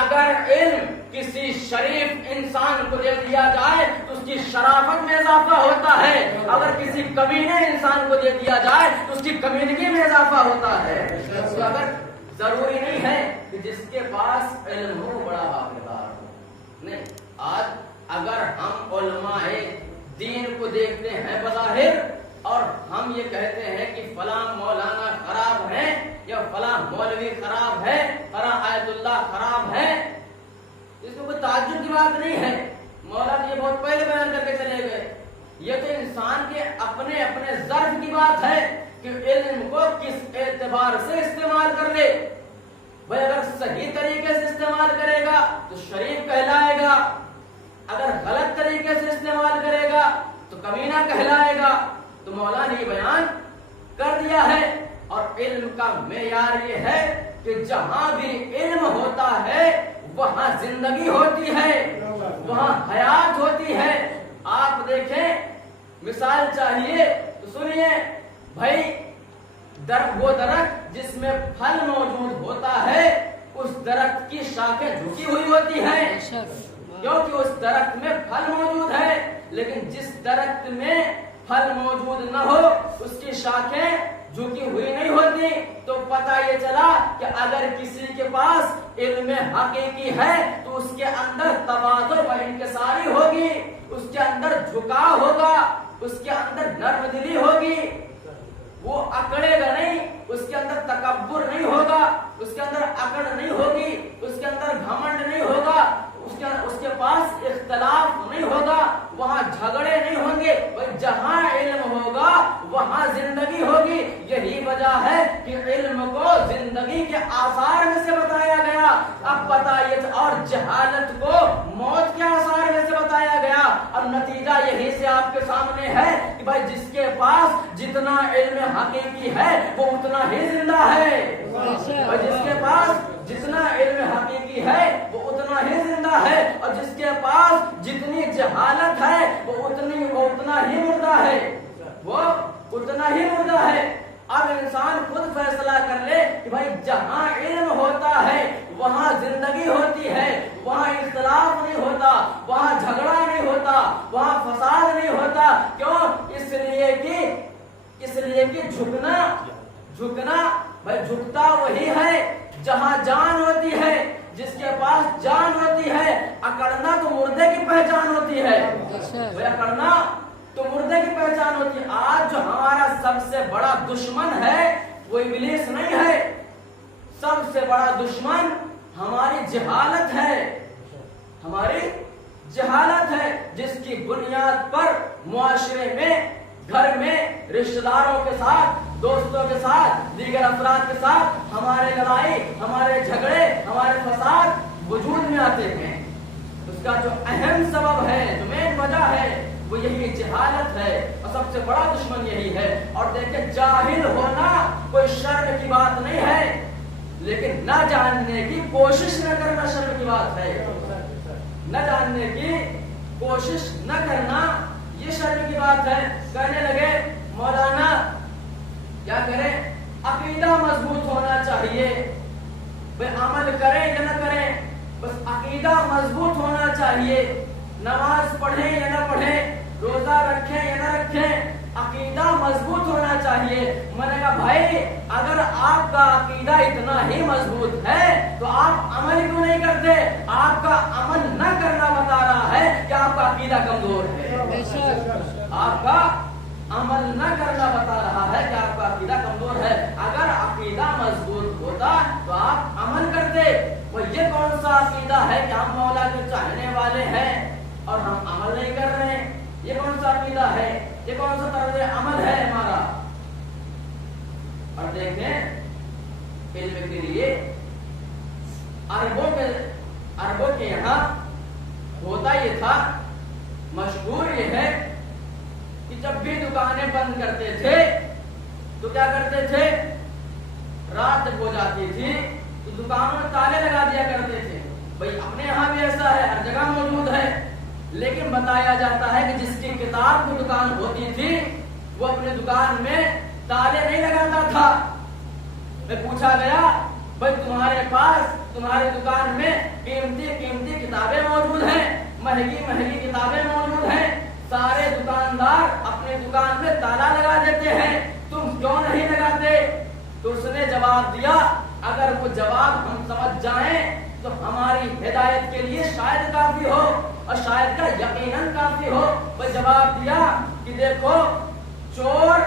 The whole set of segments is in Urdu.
اگر علم کسی شریف انسان کو دے دیا جائے تو اس کی شرافت میں اضافہ ہوتا ہے، اگر کسی کمینے انسان کو دے دیا جائے تو اس کی کمینگی میں اضافہ ہوتا ہے۔ تو اگر ضروری نہیں ہے کہ جس کے پاس علم ہو بڑا حافظدار ہو، نہیں۔ آج اگر ہم علماء دین کو دیکھتے ہیں بظاہر اور ہم یہ کہتے ہیں کہ فلاں مولانا خراب ہے یا فلاں مولوی خراب ہے، فلاں آیت اللہ خراب ہے، اس میں کوئی تعجب کی بات نہیں ہے۔ مولانا یہ بہت پہلے بیان کر کے چلے گئے، یہ تو انسان کے اپنے اپنے ظرف کی بات ہے کہ علم کو کس اعتبار سے استعمال کر لے۔ بھائی اگر صحیح طریقے سے استعمال کرے گا تو شریف کہلائے گا، اگر غلط طریقے سے استعمال کرے گا تو کمینہ کہلائے گا۔ تو مولانا نے یہ بیان کر دیا ہے، اور علم کا معیار یہ ہے کہ جہاں بھی علم ہوتا ہے وہاں زندگی ہوتی ہے، وہاں حیات ہوتی ہے۔ آپ دیکھیں، مثال چاہیے تو سنیے، بھائی وہ درخت جس میں پھل موجود ہوتا ہے اس درخت کی شاخیں جھکی ہوئی ہوتی ہیں کیونکہ اس درخت میں پھل موجود ہے، لیکن جس درخت میں پھل موجود نہ ہو اس کی شاخیں جھکی ہوئی نہیں ہوتی۔ تو پتہ یہ چلا کہ اگر کسی کے پاس علم حقیقی ہے تو اس کے اندر تواضع و انکساری ہوگی، اس کے اندر جھکاؤ ہوگا، اس کے اندر نرم دلی ہوگی، وہ اکڑے گا نہیں، اس کے اندر تکبر نہیں ہوگا، اس کے اندر اکڑ نہیں ہوگی، اس کے اندر گھمنڈ نہیں ہوگا، اس کے پاس اختلاف نہیں ہوگا، وہاں جھگڑے نہیں ہوں گے۔ جہاں علم ہوگا وہاں زندگی ہوگی۔ یہی وجہ ہے کہ علم کو زندگی کے آثار میں سے بتایا گیا۔ اب بتائیے، اور جہالت کو موت کے آثار میں سے بتایا گیا۔ اب نتیجہ یہی سے آپ کے سامنے ہے کہ بھائی جس کے پاس جتنا علم حقیقی ہے وہ اتنا ہی زندہ ہے، اور جس کے پاس جتنا علم حقیقی ہے وہ اتنا ہی زندہ ہے، اور جس کے پاس جتنی جہالت ہے وہ اتنا ہی مردہ ہے، وہ اتنا ہی مردہ ہے۔ اب انسان خود فیصلہ کر لے کہ بھائی جہاں علم ہوتا ہے وہاں زندگی ہوتی ہے، وہاں اختلاف نہیں ہوتا، وہاں جھگڑا نہیں ہوتا، وہاں فساد نہیں ہوتا۔ کیوں؟ اس لیے کہ جھکنا بھائی جھکتا وہی ہے جہاں جان ہوتی ہے، جس کے پاس جان ہوتی ہے۔ اکڑنا تو مردے کی پہچان ہوتی ہے، بھائی اکڑنا تو مردے کی پہچان ہوتی ہے۔ آج جو ہمارا سب سے بڑا دشمن ہے وہ ابلیس نہیں ہے، سب سے بڑا دشمن ہماری جہالت ہے، ہماری جہالت ہے، جس کی بنیاد پر معاشرے میں، گھر میں، رشتہ داروں کے ساتھ، دوستوں کے ساتھ، دیگر افراد کے ساتھ ہمارے لڑائی، ہمارے جھگڑے، ہمارے فساد وجود میں آتے ہیں۔ اس کا جو اہم سبب ہے، جو مین وجہ ہے، وہ یہی جہالت ہے، اور سب سے بڑا دشمن یہی ہے۔ اور دیکھیں، جاہل ہونا کوئی شرم کی بات نہیں ہے، لیکن نہ جاننے کی کوشش نہ کرنا شرم کی بات ہے۔ نہ جاننے کی کوشش نہ کرنا یہ شرم کی بات ہے۔ کہنے لگے مولانا کیا کریں؟ عقیدہ مضبوط ہونا چاہیے، بھئی عمل کریں یا نہ کریں، بس عقیدہ مضبوط ہونا چاہیے۔ نماز پڑھیں یا نہ پڑھیں، روزہ رکھیں یا نہ رکھیں، عقیدہ مضبوط ہونا چاہیے۔ میں نے کہا بھائی اگر آپ کا عقیدہ اتنا ہی مضبوط ہے تو آپ عمل کیوں نہیں کرتے؟ آپ کا عمل نہ کرنا بتا رہا ہے کہ آپ کا عقیدہ کمزور ہے، آپ کا عمل نہ کرنا بتا رہا ہے کہ آپ کا عقیدہ کمزور ہے۔ اگر عقیدہ مضبوط ہوتا تو آپ عمل کرتے۔ وہ یہ کون سا عقیدہ ہے کہ ہم مولا کے چاہنے والے ہیں اور ہم عمل نہیں کر رہے ہیں؟ یہ کون سا عقیدہ ہے؟ یہ کون سا طرز عمل ہے ہمارا؟ اور دیکھیں، علم کے لیے عربوں کے یہاں ہوتا یہ تھا، مشہور یہ ہے کہ جب بھی دکانیں بند کرتے تھے تو کیا کرتے تھے؟ رات جب ہو جاتی تھی تو دکانوں میں تالے لگا دیا کرتے تھے۔ بھائی اپنے یہاں بھی ایسا ہے، ہر جگہ موجود ہے، لیکن بتایا جاتا ہے کہ جس کی کتاب کی دکان ہوتی تھی وہ اپنے دکان میں تالے نہیں لگاتا تھا۔ میں پوچھا گیا بھائی تمہارے پاس تمہاری دکان میں قیمتی قیمتی کتابیں موجود ہیں، مہنگی مہنگی کتابیں موجود ہیں، سارے دکاندار اپنی دکان میں تالا لگا دیتے ہیں، تم کیوں نہیں لگاتے؟ تو اس نے جواب دیا اگر وہ جواب ہم سمجھ جائیں تو ہماری ہدایت کے لیے شاید کافی ہو، اور شاید کا یقیناً کافی ہو۔ وہ جواب دیا کہ دیکھو چور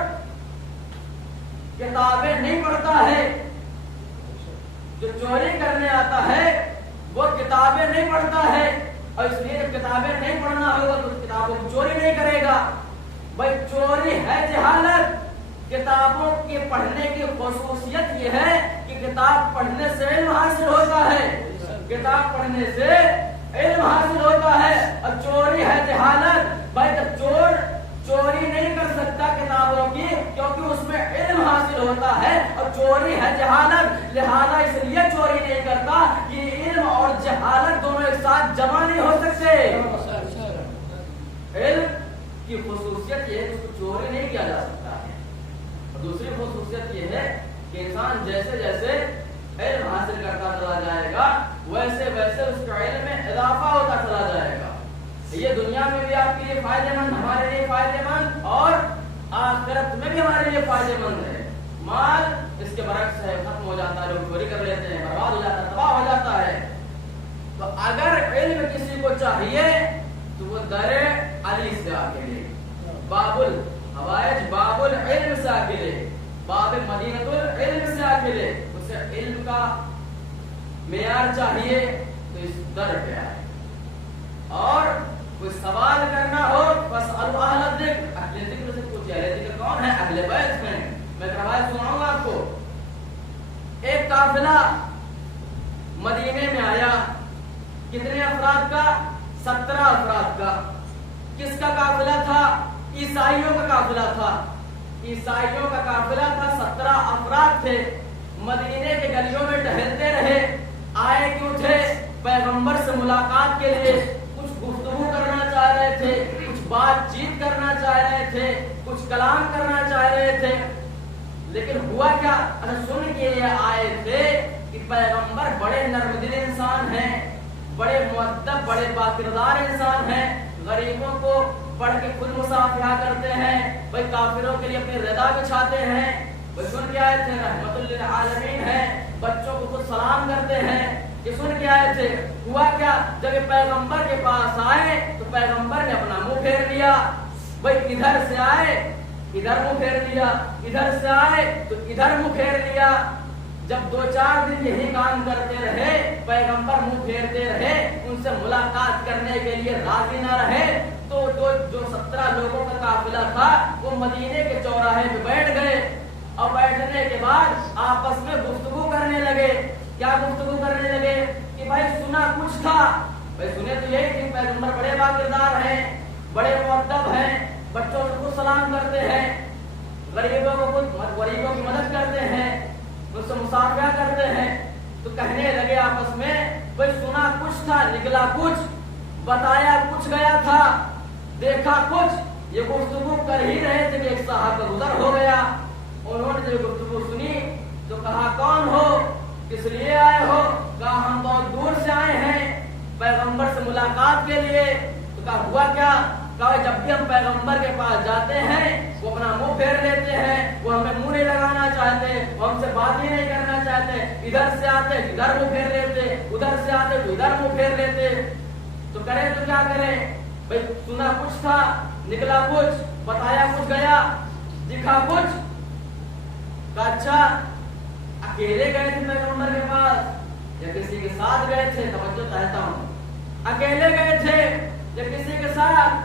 کتابیں نہیں پڑھتا ہے، جو چوری کرنے آتا ہے وہ کتابیں نہیں پڑھتا ہے، اور اس لیے جب کتابیں نہیں پڑھنا ہوگا تو کتابوں کی چوری نہیں کرے گا۔ بھائی چوری ہے جہالت، کتابوں کے پڑھنے کی خصوصیت یہ ہے کہ کتاب پڑھنے سے علم حاصل ہوتا ہے، کتاب پڑھنے سے علم حاصل ہوتا ہے، اور چوری ہے جہالت۔ بھائی جب چور چوری نہیں کر سکتا کتابوں کی کیونکہ اس میں علم حاصل ہوتا ہے، اور چوری ہے جہالت، لہذا اس لیے چوری نہیں کرتا کہ علم اور جہالت دونوں ایک ساتھ جمع نہیں ہو سکتے۔ علم کی خصوصیت یہ ہے کہ اس کو چوری نہیں کیا جا سکتا ہے، اور دوسری خصوصیت یہ ہے کہ انسان جیسے جیسے علم حاصل کرتا چلا جائے گا ویسے ویسے اس کے علم میں اضافہ ہوتا چلا جائے گا۔ یہ دنیا میں بھی آپ کے لیے فائدے مند، ہمارے لیے فائدے مند، اور آخرت میں بھی ہمارے لیے فائدے مند ہے۔ مال اس کے برعکس ہے، ختم ہو جاتا ہے، لوگ چوری کر لیتے ہیں، برباد ہو جاتا ہے، تباہ ہو جاتا ہے۔ تو اگر علم کسی کو چاہیے تو وہ در علی سے آ کے لے، باب الحوائج باب العلم سے آ کے لے، باب مدینۃ العلم سے آ کے لے۔ اسے علم کا معیار چاہیے تو اس در پہ آئے، اور کوئی سوال کرنا ہو بس اہل الذکر، اہل ذکر سے پوچھے۔ اہل ذکر کون ہے؟ اہل بیت ہیں۔ میں روایت سناؤں گا آپ کو۔ ایک قافلہ مدینے میں آیا، کتنے افراد کا؟ 17 افراد کا۔ کس کا قافلہ تھا؟ عیسائیوں کا قافلہ تھا، عیسائیوں کا قافلہ تھا، 17 افراد تھے۔ مدینے کے گلیوں میں ٹہلتے رہے، آئے کیوں تھے؟ پیغمبر سے ملاقات کے لیے، کچھ گفتگو کرنا چاہ رہے تھے، کچھ بات چیت کرنا چاہ رہے تھے، کچھ کلام کرنا چاہ رہے تھے، لیکن ہوا کیا؟ سن کے یہ آئے تھے کہ پیغمبر بڑے نرم دل انسان ہیں، بڑے مؤدب، بڑے باکردار انسان ہیں، غریبوں کو پڑھ کے خود مصافحہ کرتے ہیں، بھائی کافروں کے لیے اپنی رضا بچھاتے ہیں۔ وہ سن کے آئے تھے رحمت للعالمین ہیں، بچوں کو خود سلام کرتے ہیں، یہ سن کے آئے تھے۔ ہوا کیا؟ جب پیغمبر کے پاس آئے تو پیغمبر نے اپنا منہ پھیر لیا، بھائی ادھر سے آئے ادھر منہ پھیر لیا، ادھر سے آئے تو ادھر منہ پھیر لیا۔ جب 2-4 دن یہی کام کرتے رہے، پیغمبر منہ پھیرتے رہے، ان سے ملاقات کرنے کے لیے راضی نہ رہے، تو جو 17 لوگوں کا قافلہ تھا وہ مدینے کے چوراہے پہ بیٹھ گئے، اور بیٹھنے کے بعد آپس میں گفتگو کرنے لگے۔ کیا گفتگو کرنے لگے؟ کہ بھائی سنا کچھ تھا، بھائی سنے تو یہی کہ پیغمبر بڑے باکردار ہیں، بڑے مؤدب ہیں، بچوں کو سلام کرتے ہیں، غریبوں کی مدد کرتے ہیں، اس سے مصافحہ کرتے ہیں۔ تو کہنے لگے آپس میں، بھائی سنا کچھ تھا، نکلا کچھ، بتایا کچھ گیا تھا، دیکھا کچھ۔ یہ گفتگو کر ہی رہے تھے کہ ایک صاحب کا گزر ہو گیا۔ انہوں نے جب گفتگو سنی تو کہا کون ہو، کس لیے آئے ہو؟ کہا ہم بہت دور سے آئے ہیں پیغمبر سے ملاقات کے لیے۔ تو کہا ہوا کیا؟ کہا جب بھی ہم پیغمبر کے پاس جاتے ہیں وہ اپنا منہ پھیر لیتے ہیں، وہ ہمیں منہ نہیں لگانا چاہتے، وہ ہم سے بات ہی نہیں کرنا چاہتے، ادھر سے آتے ادھر منہ پھیر لیتے، ادھر سے آتے تو ادھر منہ پھیر لیتے۔ تو کریں تو کیا کریں؟ بھائی سنا کچھ تھا، نکلا کچھ، بتایا کچھ گیا، دکھا کچھ۔ کہا اچھا اکیلے گئے تھے پیغمبر کے پاس یا کسی کے ساتھ گئے تھے؟ توجہ چاہتا ہوں، اکیلے گئے تھے یا کسی کے ساتھ؟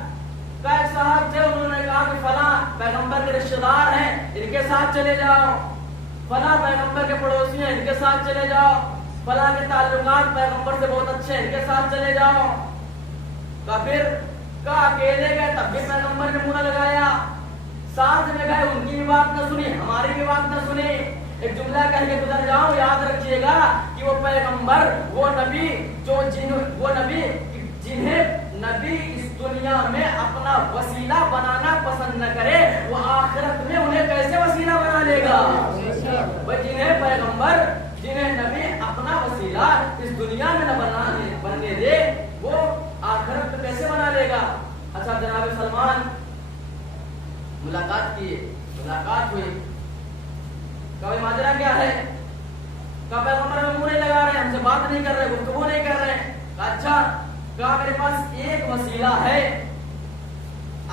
کہا ایک صاحب تھے، انہوں نے کہا کہ فلاں پیغمبر کے رشتہ دار ہیں، ان کے ساتھ چلے جاؤ، فلاں پیغمبر کے پڑوسی ہیں، ان کے ساتھ چلے جاؤ، فلاں کے تعلقات پیغمبر سے بہت اچھے ہیں، ان کے ساتھ چلے جاؤ۔ پھر کہا اکیلے گئے تب بھی پیغمبر نے منہ نہ لگایا، ساتھ میں گئے ان کی بھی بات نہ سنی، ہماری بھی بات نہ سنی۔ ایک جملہ کہہ کے گزر جاؤں، یاد رکھیے گا کہ وہ پیغمبر، وہ نبی جنہیں نبی اس دنیا میں اپنا وسیلہ بنانا پسند نہ کرے، وہ آخرت میں انہیں کیسے وسیلہ بنا لے گا؟ جنہیں پیغمبر، جنہیں نبی اپنا اپنا وسیلہ اس دنیا میں نہ بننے دے وہ آخرت میں کیسے بنا لے گا؟ اچھا جناب سلمان ملاقات کیے، ملاقات ہوئی، کبھی ماجرا کیا ہے؟ کہا پیغمبر میں منہ نہیں لگا رہے، ہم سے بات نہیں کر رہے، گفتگو نہیں کر رہے۔ کہا اچھا، کہا میرے پاس ایک وسیلہ ہے،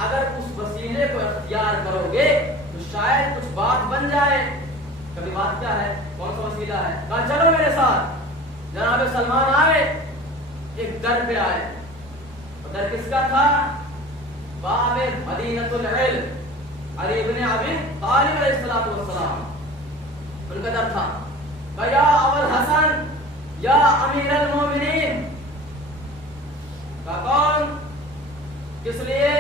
اگر اس وسیلے کو اختیار کرو گے تو شاید کچھ بات بن جائے۔ کبھی بات کیا ہے؟ کون سا وسیلہ ہے؟ کہا چلو میرے ساتھ۔ جناب سلمان آئے، ایک در پہ آئے، در کس کا تھا؟ باب مدینۃ العلم، علی بن ابی طالب علیہ الصلوۃ والسلام ان کا در تھا۔ کہا یا ابو الحسن یا امیر المومنین۔ کہا کون؟ کس لیے؟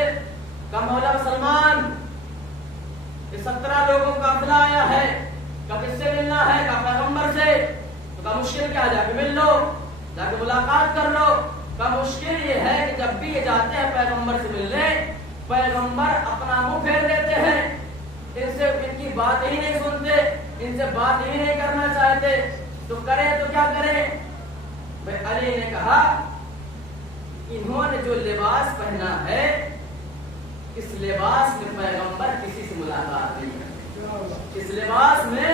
کہا مولا سلمان، یہ 17 لوگوں کا قافلہ آیا ہے، کہا کس سے ملنا ہے؟ کہا پیغمبر سے۔ تو کہا مشکل کیا ہے؟ جا کے مل لو، جا کے ملاقات کر لو۔ کہا مشکل یہ ہے کہ جب بھی یہ جاتے ہیں پیغمبر سے ملنے، پیغمبر اپنا منہ پھیر دیتے ہیں، ان سے ان کی بات ہی نہیں سنتے، ان سے بات ہی نہیں کرنا چاہتے، تو کریں تو کیا کریں؟ بھائی علی نے کہا انہوں نے جو لباس پہنا ہے اس لباس میں پیغمبر کسی سے ملاقات نہیں کرتے، اس لباس میں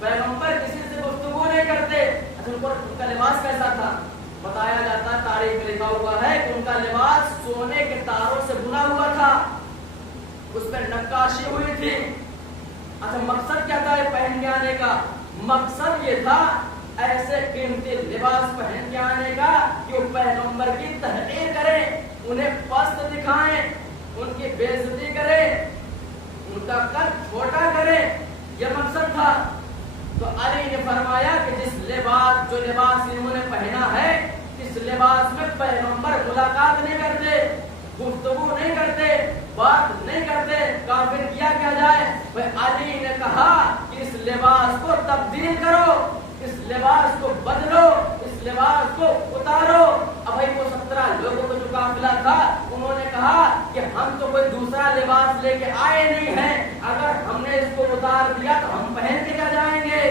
پیغمبر کسی سے گفتگو نہیں کرتے۔ اچھا ان کا لباس کیسا تھا؟ بتایا جاتا ہے، تاریخ میں لکھا ہوا ہے کہ ان کا لباس سونے کے تاروں سے بنا ہوا تھا، اس پر نقاشی ہوئی تھی۔ اچھا مقصد کیا تھا پہن کے آنے کا؟ مقصد یہ تھا ایسے قیمتی لباس پہن کے آنے کا کہ وہ پیغمبر کی تحقیر کریں، انہیں پست دکھائیں، ان کی بے عزتی کریں، ان کا قد چھوٹا کریں، یہ مقصد تھا۔ تو علی نے فرمایا کہ جس لباس جو لباس انہوں نے پہنا ہے اس لباس میں پیغمبر ملاقات نہیں کرتے، گفتگو نہیں کرتے، بات نہیں کرتے، کافر کیا کیا جائے؟ علی نے کہا کہ اس لباس کو تبدیل کرو، اس لباس کو بدلو، اس لباس کو اتارو۔ اب بھائی وہ 17 لوگوں کا جو قافلہ تھا انہوں نے کہا کہ ہم تو کوئی دوسرا لباس لے کے آئے نہیں ہیں، اگر ہم نے اس کو اتار دیا تو ہم پہن کے کیا جائیں گے؟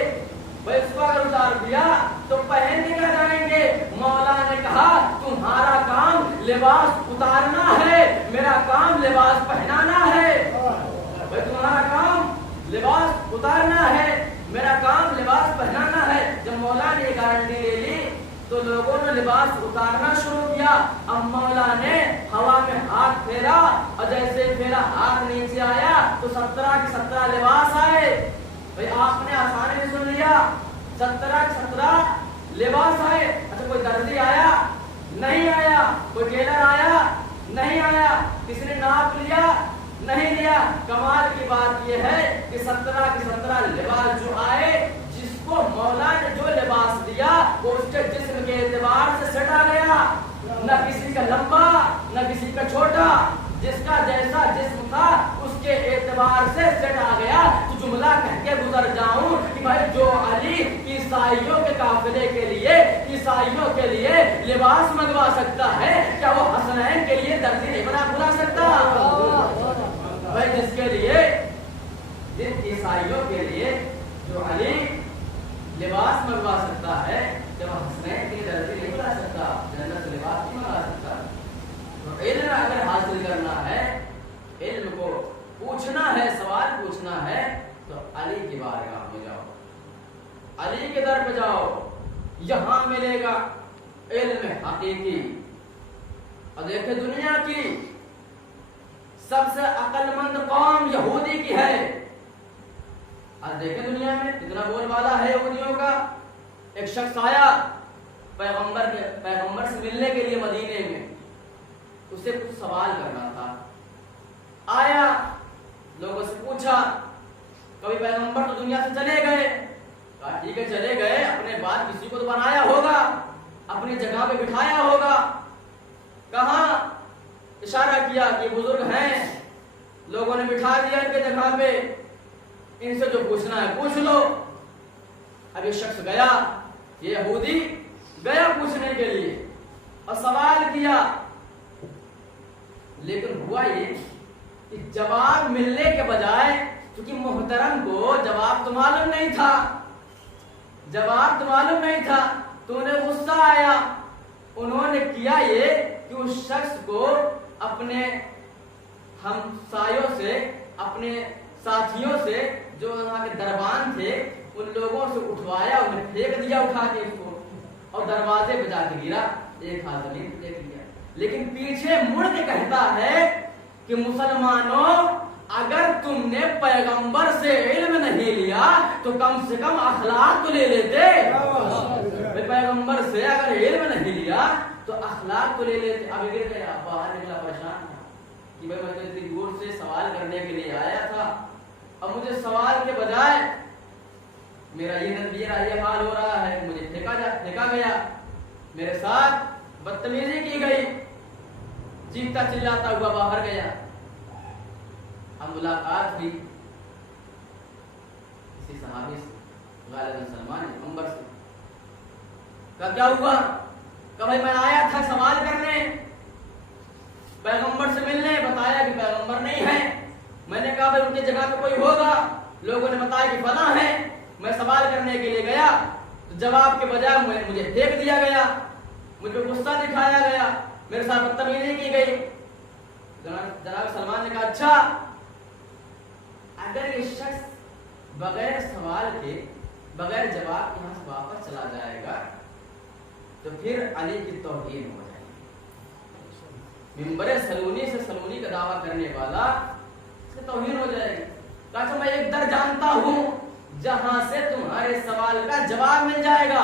بھائی اس کو اگر اتار دیا تو پہن کے کیا جائیں گے؟ مولا نے کہا تمہارا کام لباس اتارنا ہے، میرا کام لباس پہنانا ہے۔ بھائی تمہارا کام لباس اتارنا ہے، میرا کام لباس پہنانا ہے۔ جب مولا نے یہ گارنٹی لے لی تو لوگوں نے لباس اتارنا شروع کیا۔ اب مولا نے ہوا میں ہاتھ پھیرا اور جیسے پھیرا ہاتھ نیچے آیا تو 17 کے 17 لباس آئے۔ بھئی آپ نے آسانی سے سن لیا، 17 کے 17 لباس آئے۔ اچھا کوئی درزی آیا؟ نہیں آیا۔ کوئی ٹیلر آیا؟ نہیں آیا۔ کسی نے ناپ لیا؟ نہیں لیا۔ کمال کی بات یہ ہے کہ 17 کے 17 لباس جو آئے، جس کو مولا نے جو لباس دیا وہ اس کے جسم کے اعتبار سے سٹا گیا، نہ کسی کا لمبا نہ کسی کا چھوٹا، جس کا جیسا جسم تھا اس کے اعتبار سے سٹا گیا۔ تو جملہ کہہ کے گزر جاؤں کہ بھائی جو علی عیسائیوں کے قافلے کے لیے، عیسائیوں کے لیے لباس منگوا سکتا ہے، کیا وہ حسنین کے لیے درزی نہیں بنا سکتا؟ بھائی جس کے لیے، جن عیسائیوں کے لیے جو علی لباس منگوا سکتا ہے، جب حسنین کے لیے درزی نہیں بنا سکتا، جنت سے لباس نہیں منگوا سکتا۔ تو علم اگر حاصل کرنا ہے، علم کو پوچھنا ہے، سوال پوچھنا ہے تو علی کی بارگاہ میں جاؤ، علی کے در پہ جاؤ، یہاں ملے گا علم حقیقی۔ اور دیکھیں دنیا کی سب سے عقل مند قوم یہودی کی ہے۔ آج دیکھیں دنیا میں اتنا بول بالا ہے یہودیوں کا۔ ایک شخص آیا پیغمبر سے ملنے کے لیے مدینے میں، اسے کچھ سوال کرنا تھا۔ آیا، لوگوں سے پوچھا، کبھی پیغمبر تو دنیا سے چلے گئے؟ کہا ٹھیک ہے چلے گئے، اپنے بعد کسی کو تو بنایا ہوگا، اپنی جگہ پہ بٹھایا ہوگا۔ کہاں؟ اشارہ کیا کہ بزرگ ہیں، لوگوں نے بٹھا دیا ان کے جگہ پہ، ان سے جو پوچھنا ہے پوچھ لو۔ اب یہ شخص گیا، یہ یہودی گیا پوچھنے کے لیے اور سوال کیا، لیکن ہوا یہ کہ جواب ملنے کے بجائے، کیونکہ محترم کو جواب تو معلوم نہیں تھا، جواب تو معلوم نہیں تھا، تو انہیں غصہ آیا. انہوں نے کیا یہ کہ اس شخص کو اپنے ہمسایوں سے, اپنے ساتھیوں سے, جو وہاں کے دربان تھے, ان لوگوں سے اٹھوایا, انہیں پھینک دیا اٹھا کے اس کو, اور دروازے پہ جا کے گرا, ایک ہاتھ زمین پہ دیکھ لیا. لیکن پیچھے مڑ کے کہتا ہے کہ مسلمانوں, اگر تم نے پیغمبر سے علم نہیں لیا تو کم سے کم اخلاق تو لے لیتے. پیغمبر سے اگر علم نہیں لیا تو اخلاق تو لے لیتے. اب گر گیا, باہر نکلا پریشان کہ بھائی میں تو اتنی دور سے سوال کرنے کے لیے آیا تھا, اب مجھے سوال کے بجائے میرا یہ حال ہو رہا ہے, مجھے پھینکا گیا, میرے ساتھ بدتمیزی کی گئی, چیختا چلاتا ہوا باہر گیا. اب ملاقات ہوئی کسی صحابی سے, غالباً سلمان پیغمبر سے. کہا کیا ہوا؟ کہ بھائی میں آیا تھا سوال کرنے, پیغمبر سے ملنے, بتایا کہ پیغمبر نہیں ہے. میں نے کہا بھائی ان کی جگہ پہ کوئی ہوگا, لوگوں نے بتایا کہ فلاں ہے. میں سوال کرنے کے لیے گیا تو جواب کے بجائے مجھے پھینک دیا گیا, مجھ پہ غصہ دکھایا گیا, میرے ساتھ بدتمیزی کی گئی. جناب سلمان نے کہا اچھا, اگر یہ شخص بغیر سوال کے, بغیر جواب کے یہاں سے واپس چلا جائے گا تو پھر علی کی توہین ہو جائے گی. منبر سلونی سے سلونی کا دعویٰ کرنے والا اس کی توہین ہو جائے گی. کہا میں ایک در جانتا ہوں جہاں سے تمہارے سوال کا جواب مل جائے گا.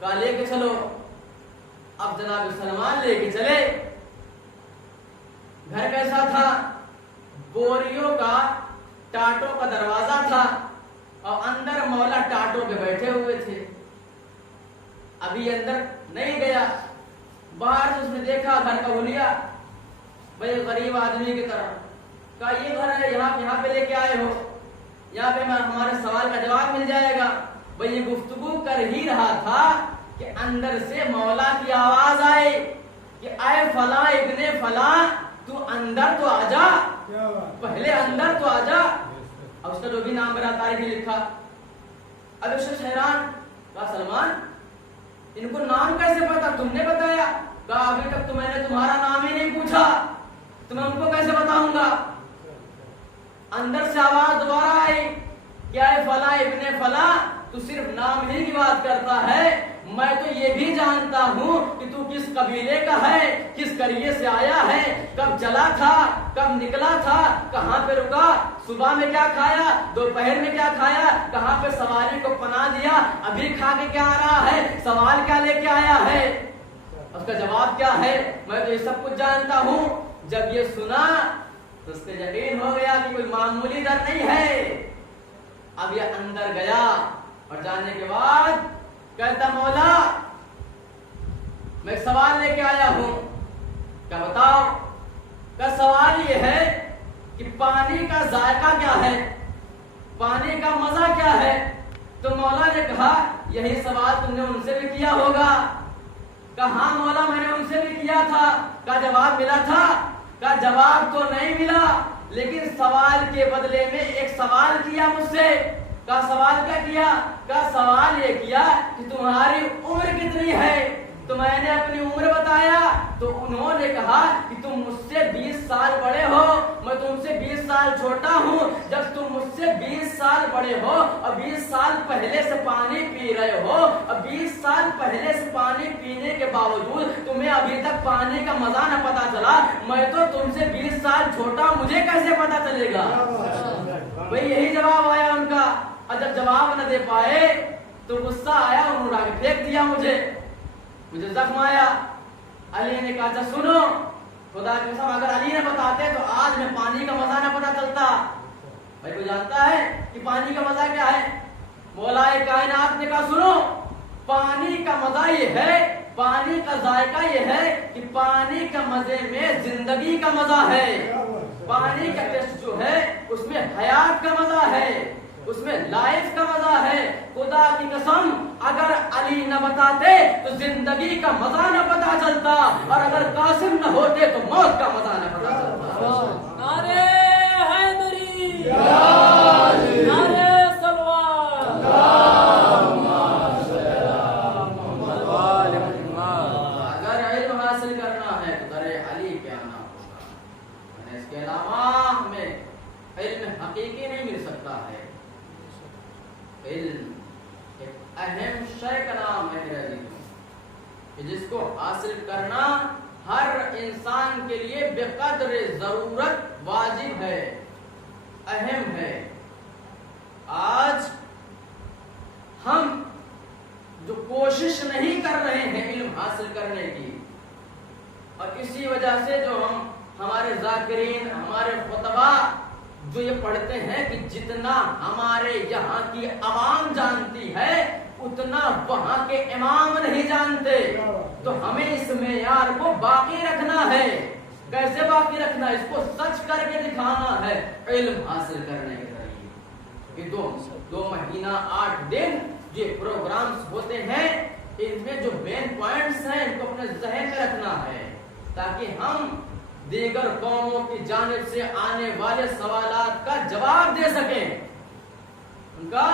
کہا لے کے چلو. اب جناب سلمان لے کے چلے. گھر کیسا تھا؟ بوریوں کا, ٹاٹوں کا دروازہ تھا, اور اندر مولا ٹاٹوں پہ بیٹھے ہوئے تھے. ابھی اندر نہیں گیا, باہر سے اس نے دیکھا گھر کا حلیہ, بھائی غریب آدمی کی طرح. کہا یہ گھر ہے, یہاں پہ لے کے آئے ہو, یہاں پہ ہمارے سوال کا جواب مل جائے گا. بھائی یہ گفتگو کر ہی رہا تھا کہ اندر سے مولا کی آواز آئی کہ اے فلاں ابن فلاں, تو اندر تو آ جا, پہلے اندر تو آ جا. اب اس کا جو بھی نام میرا تاریخ لکھا. اب شخص حیران, کہا سلمان ان کو نام کیسے پتا, تم نے بتایا؟ کہا ابھی تک تو میں نے تمہارا نام ہی نہیں پوچھا, تو میں ان کو کیسے بتاؤں گا. اندر سے آواز دوبارہ آئی کیا ہے فلاں ابن فلاں, تو صرف نام ہی کی بات کرتا ہے, میں تو یہ بھی جانتا ہوں کہ تو کس قبیلے کا ہے, کس قریے سے آیا ہے, کب چلا تھا, کب نکلا تھا, کہاں پہ رکا, صبح میں کیا کھایا, دوپہر میں کیا کھایا, کہاں پہ سواری کو پناہ دیا, ابھی کھا کے کیا آ رہا ہے, سوال کیا لے کے آیا ہے, اس کا جواب کیا ہے, میں تو یہ سب کچھ جانتا ہوں. جب یہ سنا تو اس سے یقین ہو گیا کہ کوئی معمولی در نہیں ہے. اب یہ اندر گیا اور جانے کے بعد کہتا مولا میں سوال لے کے آیا ہوں. کیا بتاؤ؟ کا سوال یہ ہے کہ پانی کا ذائقہ کیا ہے, پانی کا مزہ کیا ہے. تو مولا نے کہا یہی سوال تم نے ان سے بھی کیا ہوگا. کہا مولا میں نے ان سے بھی کیا تھا. کا جواب ملا تھا؟ کا جواب تو نہیں ملا, لیکن سوال کے بدلے میں ایک سوال کیا مجھ سے. کا سوال کیا کیا؟ کا سوال یہ کیا کہ تمہاری عمر کتنی ہے. تو میں نے اپنی عمر بتایا تو انہوں نے کہا کہ تم مجھ سے 20 سال بڑے ہو, میں تم سے 20 سال چھوٹا ہوں. جب تم مجھ سے 20 سال بڑے ہو اور 20 سال پہلے سے پانی پی رہے ہو, اور 20 سال پہلے سے پانی پینے کے باوجود تمہیں ابھی تک پانی کا مزہ نہ پتا چلا, میں تو تم سے 20 سال چھوٹا, مجھے کیسے پتا چلے گا. بھئی یہی جواب آیا ان کا. اور جب جواب نہ دے پائے تو غصہ آیا, انہوں نے آگے پھینک دیا مجھے زخم آیا. علی نے کہا اچھا سنو, خدا کی قسم اگر علی نے بتاتے تو آج میں پانی کا مزہ نہ پتا چلتا. بھائی کوئی جانتا ہے کہ پانی کا مزہ کیا ہے؟ مولا کائنات نے کہا سنو, پانی کا مزہ یہ ہے, پانی کا ذائقہ یہ ہے کہ پانی کا مزے میں زندگی کا مزہ ہے. پانی کا ٹیسٹ جو ہے اس میں حیات کا مزہ ہے, اس میں لائف کا مزہ ہے. خدا کی قسم اگر علی نہ بتاتے تو زندگی کا مزہ نہ پتا چلتا, اور اگر قاسم نہ ہوتے تو موت کا مزہ نہ پتا چلتا. نعرے حیدری, نعرے سلوان. کے علاوہ ہمیں علم حقیقی نہیں مل سکتا ہے. علم ایک اہم شے کا نام ہے میرے عزیزوں، کہ جس کو حاصل کرنا ہر انسان کے لیے بے قدر ضرورت واجب ہے، اہم ہے. آج ہم جو کوشش نہیں کر رہے ہیں علم حاصل کرنے کی، اور اسی وجہ سے جو ہمارے ذاکرین، ہمارے خطبہ جو یہ پڑھتے ہیں کہ جتنا ہمارے یہاں کی عوام جانتی ہے اتنا وہاں کے امام نہیں جانتے. تو ہمیں اس معیار کو باقی رکھنا ہے. کیسے باقی رکھنا ہے؟ اس کو سچ کر کے دکھانا ہے علم حاصل کرنے کے ذریعے. کہ دو مہینہ 8 دن یہ پروگرامز ہوتے ہیں، ان میں جو مین پوائنٹس ہیں ان کو اپنے ذہن میں رکھنا ہے، تاکہ ہم دیگر قوموں کی جانب سے آنے والے سوالات کا جواب دے سکیں، ان کا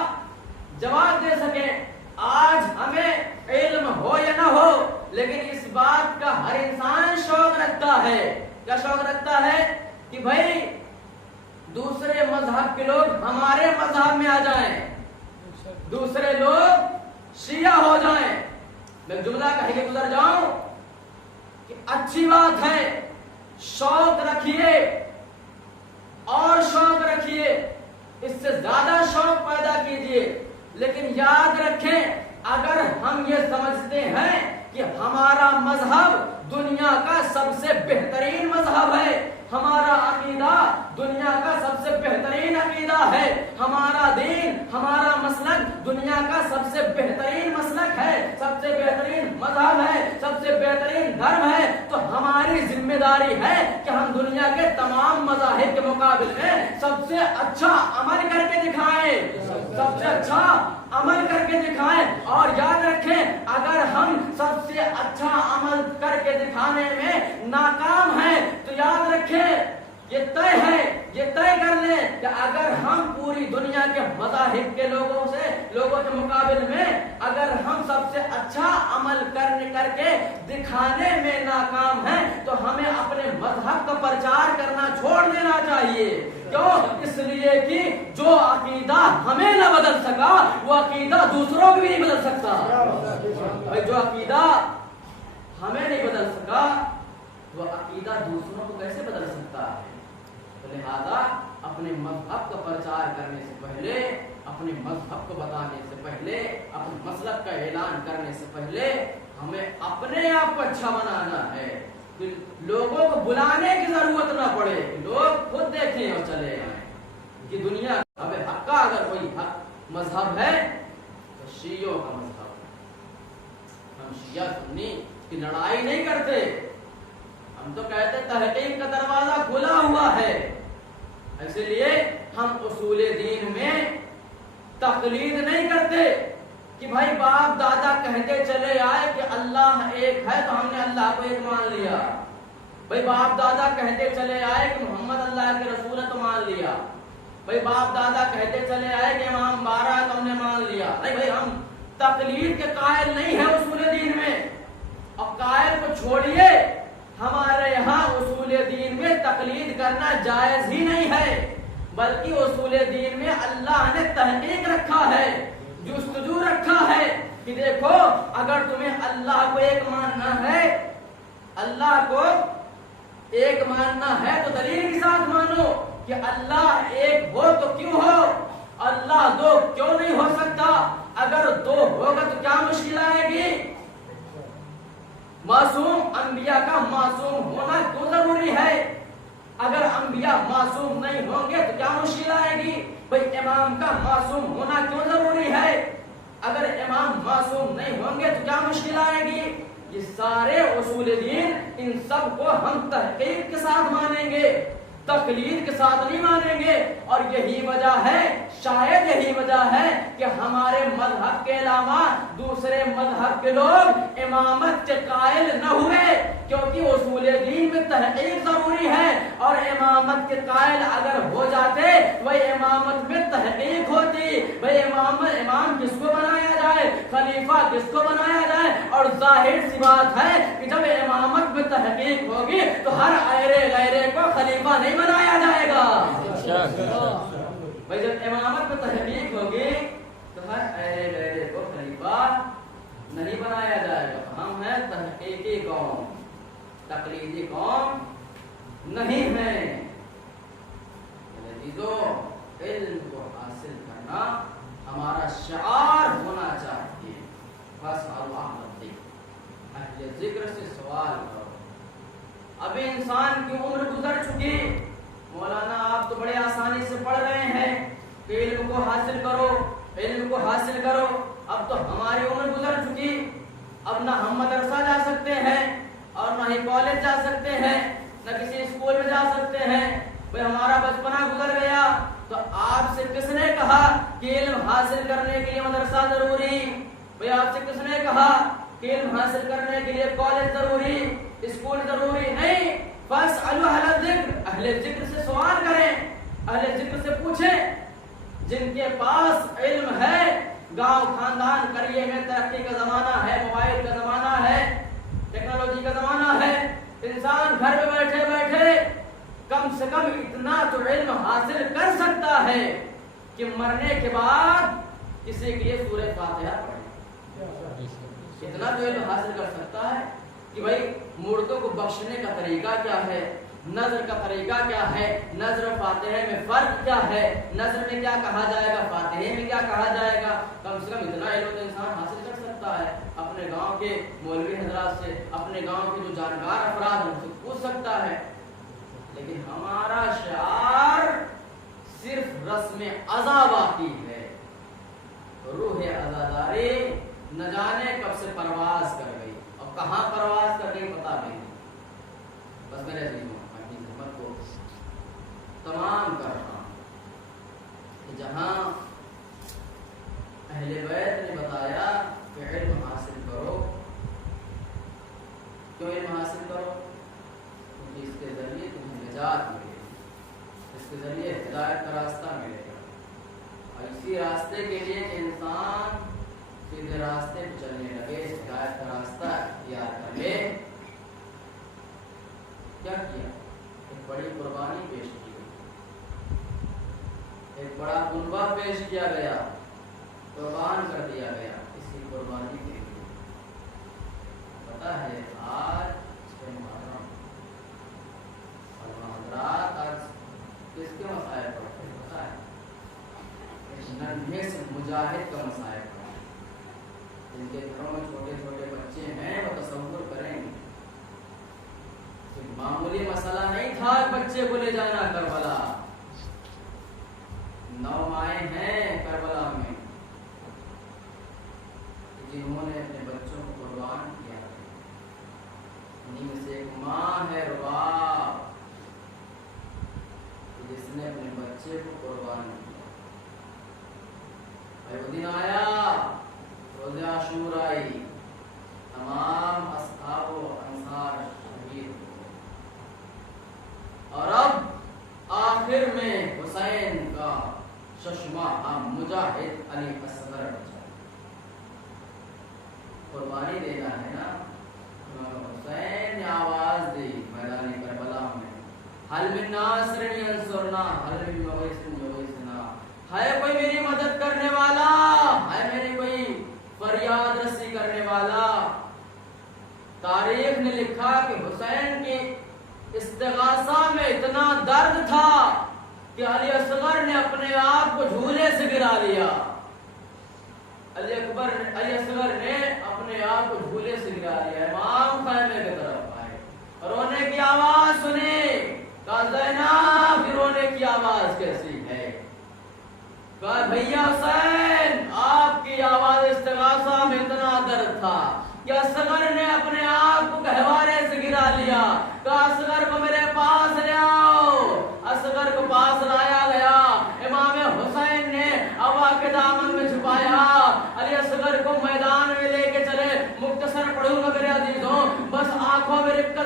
جواب دے سکیں. آج ہمیں علم ہو یا نہ ہو، لیکن اس بات کا ہر انسان شوق رکھتا ہے. کیا شوق رکھتا ہے؟ کہ بھائی دوسرے مذہب کے لوگ ہمارے مذہب میں آ جائیں، دوسرے لوگ شیعہ ہو جائیں. میں جملہ کہہ کے گزر جاؤں کہ اچھی بات ہے، شوق رکھیے اور شوق رکھیے، اس سے زیادہ شوق پیدا کیجیے. لیکن یاد رکھیں، اگر ہم یہ سمجھتے ہیں کہ ہمارا مذہب دنیا کا سب سے بہترین مذہب ہے، ہمارا عقیدہ دنیا کا سب سے بہترین عقیدہ ہے، ہمارا دین، ہمارا مسلک دنیا کا سب سے بہترین مسلک ہے، سب سے بہترین مذہب ہے، سب سے بہترین دھرم ہے، تو ہماری ذمہ داری ہے کہ ہم دنیا کے تمام مذاہب کے مقابل میں سب سے اچھا عمل کر کے دکھائیں، سب سے اچھا عمل کر کے دکھائیں. اور یاد رکھیں، اگر ہم سب سے اچھا عمل کر کے دکھانے میں ناکام ہیں تو یاد رکھیں، یہ طے ہے، یہ طے کر لیں کہ اگر ہم پوری دنیا کے مذاہب کے لوگوں کے مقابل میں اگر ہم سب سے اچھا عمل کر کے دکھانے میں ناکام ہیں تو ہمیں اپنے مذہب کا پرچار کرنا چھوڑ دینا چاہیے. کیوں؟ اس لیے کہ جو عقیدہ ہمیں نہ بدل سکا وہ عقیدہ دوسروں کو بھی نہیں بدل سکتا. جو عقیدہ ہمیں نہیں بدل سکا وہ عقیدہ دوسروں کو کیسے بدل سکتا ہے؟ لہذا اپنے مذہب کا پرچار کرنے سے پہلے، اپنے مذہب کو بتانے سے پہلے، اپنے مسلک کا اعلان کرنے سے پہلے ہمیں اپنے آپ کو اچھا بنانا ہے. لوگوں کو بلانے کی ضرورت نہ پڑے، لوگ خود دیکھیں اور چلے آئیں. کہ دنیا اب حق کا اگر کوئی حق مذہب ہے تو شیعوں کا مذہب ہے. ہم شیعہ سنی کی لڑائی نہیں کرتے، ہم تو کہتے تحقیق کا دروازہ کھلا ہوا ہے. اس لیے ہم اصول دین میں تقلید نہیں کرتے کہ بھائی باپ دادا کہتے چلے آئے کہ اللہ ایک ہے تو ہم نے اللہ کو ایک مان لیا. بھائی باپ دادا کہتے چلے آئے کہ محمد اللہ کے رسول ہے تو مان لیا. بھائی باپ دادا کہتے چلے آئے کہ امام 12 تو ہم نے مان لیا. نہیں بھائی، ہم تقلید کے قائل نہیں ہیں اصول دین میں. اب قائل کو چھوڑیے، ہمارے یہاں اصول دین میں تقلید کرنا جائز ہی نہیں ہے، بلکہ اصول دین میں اللہ نے تحقیق رکھا ہے، جستجو رکھا ہے کہ دیکھو اگر تمہیں اللہ کو ایک ماننا ہے، اللہ کو ایک ماننا ہے تو دلیل کے ساتھ مانو کہ اللہ ایک ہو تو کیوں ہو، اللہ دو کیوں نہیں ہو سکتا، اگر دو ہوگا تو کیا مشکل آئے گی. معصوم انبیاء کا معصوم ہونا کیوں ضروری ہے؟ اگر انبیاء معصوم نہیں ہوں گے تو کیا مشکل آئے گی؟ بھئی امام کا معصوم ہونا کیوں ضروری ہے؟ اگر امام معصوم نہیں ہوں گے تو کیا مشکل آئے گی؟ یہ سارے اصول دین، ان سب کو ہم تحقیق کے ساتھ مانیں گے، تقلید کے ساتھ نہیں مانیں گے. اور یہی وجہ ہے، شاید یہی وجہ ہے کہ ہمارے مذہب کے علاوہ دوسرے مذہب کے لوگ امامت کے قائل نہ ہوئے. کیونکہ اصول دین میں تحقیق ضروری ہے، اور امامت کے قائل اگر ہو جاتے وہ امامت میں تحقیق ہوتی، بھئی امام کس کو بنایا جائے، خلیفہ کس کو بنایا جائے، اور ظاہر سی بات ہے کہ جب امامت میں تحقیق ہوگی تو ہر ایرے غیرے کو خلیفہ نہیں بنایا جائے گا۔ بھئی جب امامت میں تحقیق ہوگی تو ہر ایرے غیرے کو خلیفہ نہیں بنایا جائے گا۔ ہم ہیں تحقیقی قوم، تقلیدی قوم نہیں ہے۔ علم کو حاصل کرنا ہمارا شعار ہونا چاہیے۔ بس اہل ذکر سے سوال کرو۔ ابھی انسان کی عمر گزر چکی، مولانا آپ تو بڑے آسانی سے پڑھ رہے ہیں کہ علم کو حاصل کرو، علم کو حاصل کرو۔ اب تو ہماری عمر گزر چکی، اب نہ ہم مدرسہ جا سکتے ہیں اور نہ ہی کالج جا سکتے ہیں، نہ کسی اسکول میں جا سکتے ہیں۔ بھئی ہمارا بچپنا گزر گیا، تو آپ سے کس نے کہا کہ علم حاصل کرنے کے لیے مدرسہ ضروری؟ بھئی آپ سے کس نے کہا کہ علم حاصل کرنے کے لیے کالج ضروری، اسکول ضروری نہیں؟ فاسألوا اہل الذکر، اہل ذکر سے سوال کریں، اہل ذکر سے پوچھیں جن کے پاس علم ہے۔ گاؤں خاندان قریے میں ترقی کا زمانہ ہے، موبائل کا زمانہ ہے، ٹیکنالوجی کا زمانہ ہے، انسان گھر میں بیٹھے بیٹھے کم سے کم اتنا تو علم حاصل کر سکتا ہے کہ مرنے کے بعد کسی کے لیے سورہ فاتحہ پڑھے۔ اتنا تو علم حاصل کر سکتا ہے کہ بھائی مردوں کو بخشنے کا طریقہ کیا ہے، نظر کا طریقہ کیا ہے، نظر و فاتحہ میں فرق کیا ہے، نظر میں کیا کہا جائے گا، فاتحہ میں کیا کہا جائے گا۔ کم سے کم اتنا علم تو انسان حاصل کر سکتا ہے، اپنے گاؤں کے مولوی حضرات سے، اپنے گاؤں کے جو جانکار افراد ہیں ان سے پوچھ سکتا ہے۔ لیکن ہمارا شعار صرف رسم عزا باقی ہے، روح عزاداری نہ جانے کب سے پرواز کر گئی، اور کہاں پرواز کر گئی پتہ نہیں۔ بس میرے عزیزوں اپنی خدمت کو تمام کر رہا ہوں کہ جہاں اہل بیت نے بتایا کہ علم حاصل کرو، کیوں علم حاصل کرو؟ کیونکہ اس کے ذریعے تمہیں نجات ملے گی، اس کے ذریعے ہدایت کا راستہ ملے گا، اور اسی راستے کے لیے انسان سیدھے راستے پہ چلنے لگے، ہدایت کا راستہ اختیار کر لے۔ کیا کیا؟ ایک بڑی قربانی پیش کی گئی، ایک بڑا قربہ پیش کیا گیا، قربان کر دیا گیا اسی قربانی کے لیے۔ پتہ ہے آج محرم اور حضرات آج کس کے مسائل پڑھتے ہیں؟ پتہ ہے ایک ننھے سے مجاہد کا مسائل پڑھتے ہیں، جن کے گھروں میں چھوٹے چھوٹے بچے ہیں، وہ تصور کریں گے معمولی مسئلہ نہیں تھا بچے کو لے جانا کربلا۔ 9 مائیں ہیں کربلا میں جنہوں نے اپنے بچوں کو قربان کیا، انہیں میں سے ایک ماں ہے رباب جس نے اپنے بچے کو قربان کیا۔ وہ دن آیا، روز عاشورا آئی، تمام اصحاب و انصار شہید، اور اب آخر میں حسین کا ششمہ مجاہد علی اصغر بچا۔ قربانی دینا ہے نا، حسین نے آواز دی میدان کربلا میں، حل من ناصر ینصرنا، حل من مغیث یغیثنا، ہے کوئی میری مدد کرنے والا، ہے میری کوئی فریاد رسی کرنے والا۔ تاریخ نے لکھا کہ حسین کی استغاثہ میں اتنا درد تھا کہ علی اصغر نے اپنے آپ کو جھولے سے گرا لیا۔ علی اصغر نے اپنے آپ کو جھولے سے گرا لیا۔ امام خیمے کی طرف آئے، رونے کی آواز سنی، کہا زینب رونے کی آواز کیسی ہے؟ کہا بھیا حسین آپ کی آواز استغاثہ میں اتنا درد تھا کہ اصغر نے اپنے آپ کو گہوارے سے گرا لیا۔ کہا اصغر کو میرے پاس لے آؤ۔ اصغر کو پاس لایا گیا، امام حسین نے ابا کے دامن میں چھپایا، علی اصغر کو میدان میں لے کے چلے۔ مختصر پڑھوں گا میرے عزیزوں، بس آنکھوں میں رقت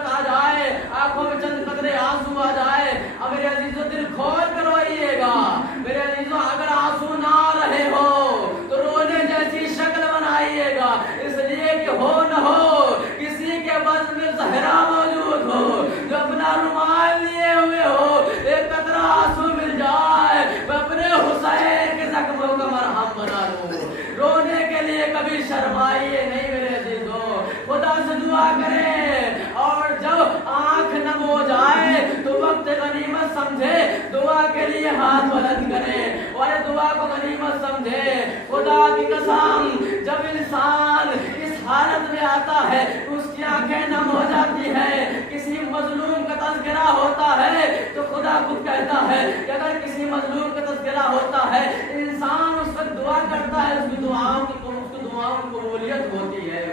دعا کے لیے ہاتھ بلند کریں اور دعا کو غنیمت سمجھے. خدا کی قسم جب انسان اس حالت میں آتا ہے اس کی آنکھیں نم ہو جاتی ہے. کسی مظلوم کا تذکرہ ہوتا ہے تو خدا خود کہتا ہے کہ اگر کسی مظلوم کا تذکرہ ہوتا ہے انسان اس وقت دعا کرتا ہے اس کی دعاؤں کی قبولیت ہوتی ہے.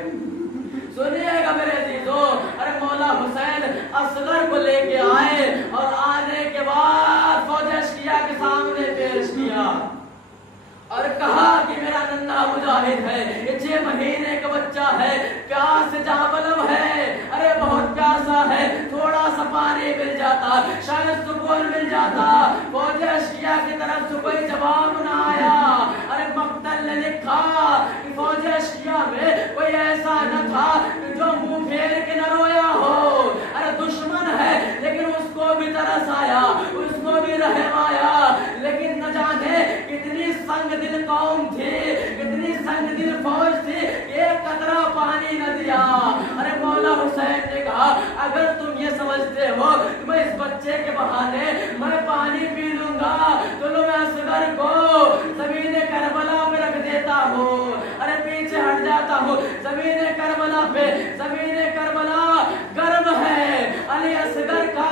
سنیے گا میرے عزیزو, ارے مولا حسین اصغر کو لے کے آئے اور آنے کے بعد فوج اشکیا کے سامنے پیش کیا اور کہا کہ میرا ننھا مجاہد ہے, یہ 6 مہینے کا بچہ ہے, پیاس سے جہاں بلم ہے, ارے بہت پیاسا ہے, تھوڑا سا پانی مل جاتا شاید سکون مل جاتا. فوج اشکیا کی طرف سے کوئی جواب نہ آیا. ارے مقتل نے لکھا کہ فوج اشکیا میں کوئی ایسا نہ تھا کہ جو منہ پھیر کے نہ رویا ہو. ارے دشمن ہے لیکن اس کو بھی ترس آیا, اس کو بھی رحم آیا, لیکن نہ جانے کتنی سنگ دل قوم تھی, کتنی سنگ دل فوج تھی, ایک قطرہ پانی نہ دیا. ارے مولا حسین نے کہا اگر تم یہ سمجھتے ہو کہ میں اس بچے کے بہانے میں پانی پی لوں گا تو لو میں اصغر کو زمین کربلا پہ رکھ دیتا ہوں. ارے پیچھے ہٹ جاتا ہوں. زمین کربلا پہ, زمین کربلا گرم ہے, علی اصغر کا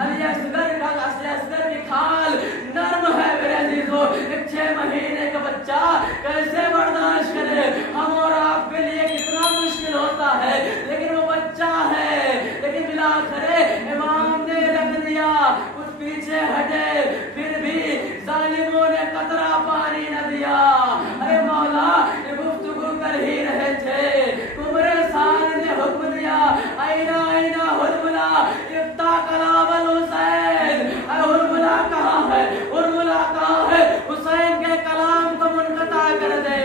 اصل اصغر کی کھال نرم ہے. میرے عزیزو, ایک 6 مہینے کا بچہ کیسے برداشت کرے؟ ہم اور آپ کے لیے کتنا مشکل ہوتا ہے, لیکن وہ بچہ ہے. لیکن بالآخر امام نے رکھ دیا, کچھ پیچھے ہٹے, پھر بھی ظالموں نے قطرہ پانی نہ دیا. ارے مولا یہ گفتگو کر ہی رہے تھے, عمر سال نے حکم دیا اینا اینا حرملا افتا کلام الحسین. ارے حرملا کہاں ہے, حرملا کہاں ہے؟ حسین کے کلام کو منقطع کر دے.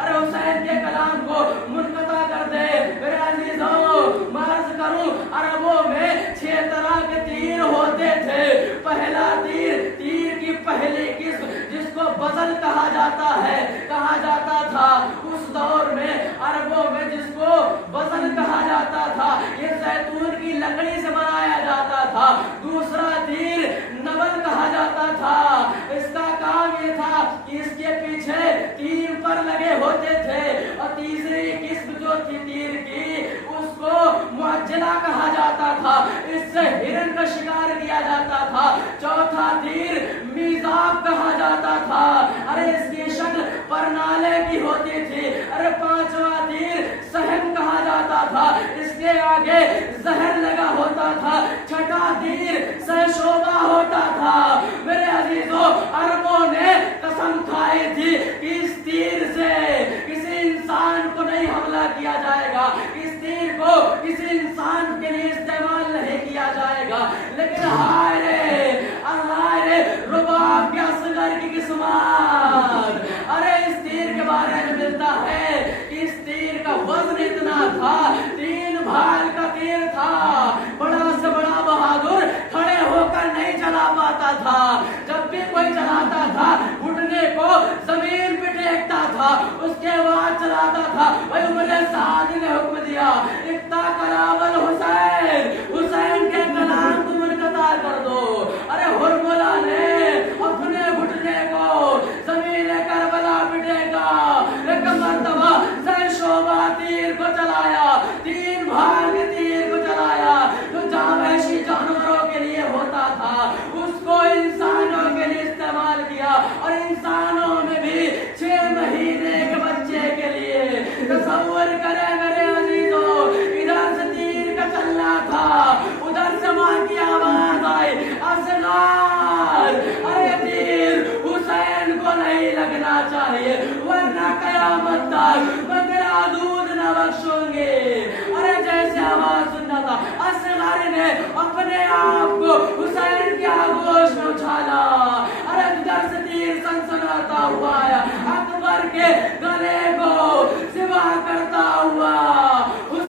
ارے حسین کے کلام کو منقطع کر دے. میرے عزیزوں مرض کروں, عربوں میں 6 طرح کے تیر ہوتے تھے. پہلا تیر کی پہلی قسم جس کو بزل کہا جاتا ہے, کہا جاتا تھا اس دور میں عربوں میں, جس کو بزل کہا جاتا تھا, یہ زیتون کی لکڑی سے بنایا جاتا تھا. دوسرا تیر نبل کہا جاتا تھا. اس کا کام یہ تھا کہ اس کے پیچھے 3 پر لگے ہوتے تھے. اور تیسری قسم جو تھی تیر کی اس کو معجلہ کہا جاتا تھا, اس سے ہرن کا شکار کیا جاتا تھا. چوتھا تیر میزاب کہا جاتا تھا. ارے اس کی شکل پرنالے کی ہوتی تھی. ارے 5واں تیر سہم کہا جاتا تھا, اس کے آگے زہر لگا ہوتا تھا. چھٹا تیر سہشوبہ ہوتا تھا. میرے عزیزو, عربوں نے قسم کھائی تھی کہ اس تیر سے کسی انسان کو نہیں حملہ کیا جائے گا, اس تیر کو کسی انسان کے لیے استعمال نہیں کیا جائے گا. لیکن ہائے رے, اللہ رے, رباب کے اصغر کی قسمت. ارے اس تیر کے بارے میں ملتا ہے کہ اس تیر کا وزن اتنا تھا, 3 بھال کا تیر تھا. بڑا سے بڑا بہادر کھڑے ہو کر نہیں چلا پاتا تھا. جب بھی کوئی چلاتا تھا گھٹنے کو زمین پہ ٹیکتا تھا, اس کے بعد چلاتا تھا. بھائی عمر سعد نے حکم دیا اقتا کلام الحسین, حسین کے کلام کو منقطع کر دو. ارے حرملا نے اپنے گھٹنے کو زمین کربلا پٹے گا. ایک مرتبہ سہشوبہ تیر کو چلایا, 3 بھال کے تیر کو چلایا, جو جانوروں جانوروں کے لیے ہوتا تھا اس کو انسانوں کے لیے استعمال کیا. اور انسانوں میں بھی 6 مہینے کے بچے کے لیے. تصور کرے میرے عزیزو, ادھر سے تیر کا چلنا تھا, ادھر سے ماں کی آواز آئی اصغر. ارے تیر حسین کو نہیں لگنا چاہیے ورنہ قیامت تک میں تیرا دودھ نہ بخشوں گے. ارے جیسے آواز سننا تھا, اصغر نے اپنے آپ کو حسین کی آگوش میں اچھالا. ارے ادھر سے تیر سنسناتا ہوا